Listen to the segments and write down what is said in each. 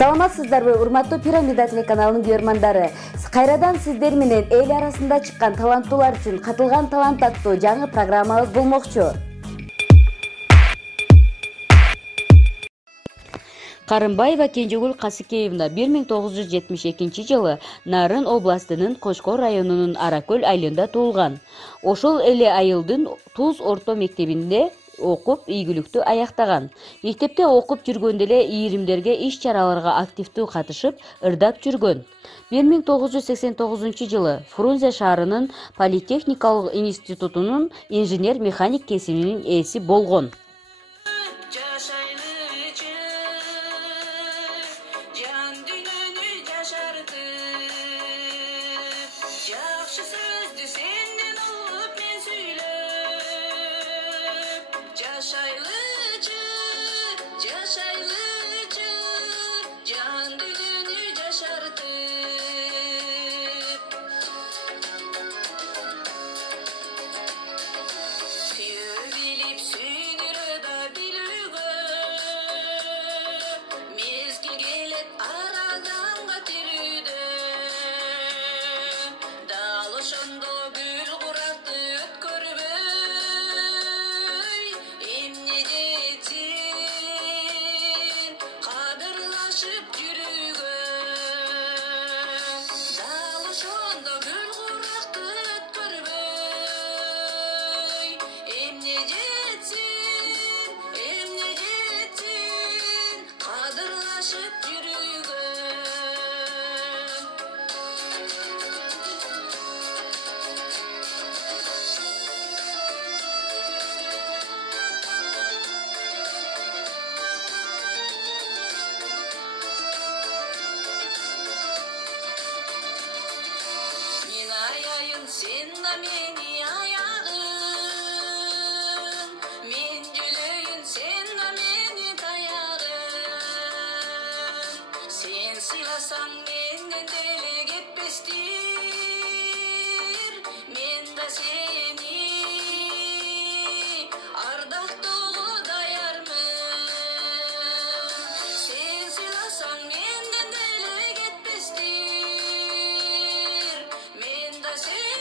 Саламатсыздарбы, урматтуу Пирамида телеканалынын көрөрмандары. Кайрадан сиздер менен эл арасында чыккан таланттуулар үчүн катылган талант аттуу жаңы программабыз болмокчу. Карымбаева Кенжегүл Касыкеевна 1972 жылы Нарын областынын Кошкор районунун Аракөл айылында туулган. Ошол эле айылдын Туз орто мектебинде окуп, ийгиликтүү аяктаган. Мектепте окуп жүргөндө эле ийримдерге иш-чараларга активдүү катышып, ырдап жүргөн. 1989 жылы Фрунзе шаарынын Политехникалык институтунун инженер-механик кесибинин ээси болгон. Sen de meni ayağın, men güleyim sen de meni tayağın. Sen silasan menden deli gitmestir, men de seni ardak dolu dayarmın. Sen silasan menden deli gitmestir, men de seni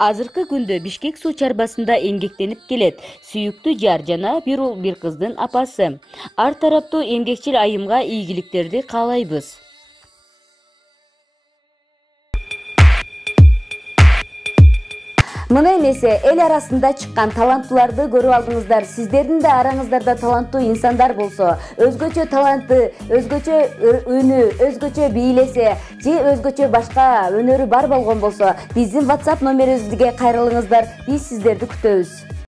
Азыркы күндө Бишкек суу чарбасында эмгектенип келет. Сүйүктүү жар жана бир уул бир кыздын апасы. Ар тараптуу эмгекчил айымга ийгиликтерди каалайбыз. Мына эмесе эл арасында чыккан таланттууларды көрүп алдыңыздар. Сиздердин да араңыздарда таланттуу инсандар болсо, өзгөчө таланты, өзгөчө үнү, өзгөчө бийлесе, же өзгөчө башка өнөрү бар болгон болсо, биздин WhatsApp номерибизге кайрылыңыздар. Биз сиздерди күтөбүз.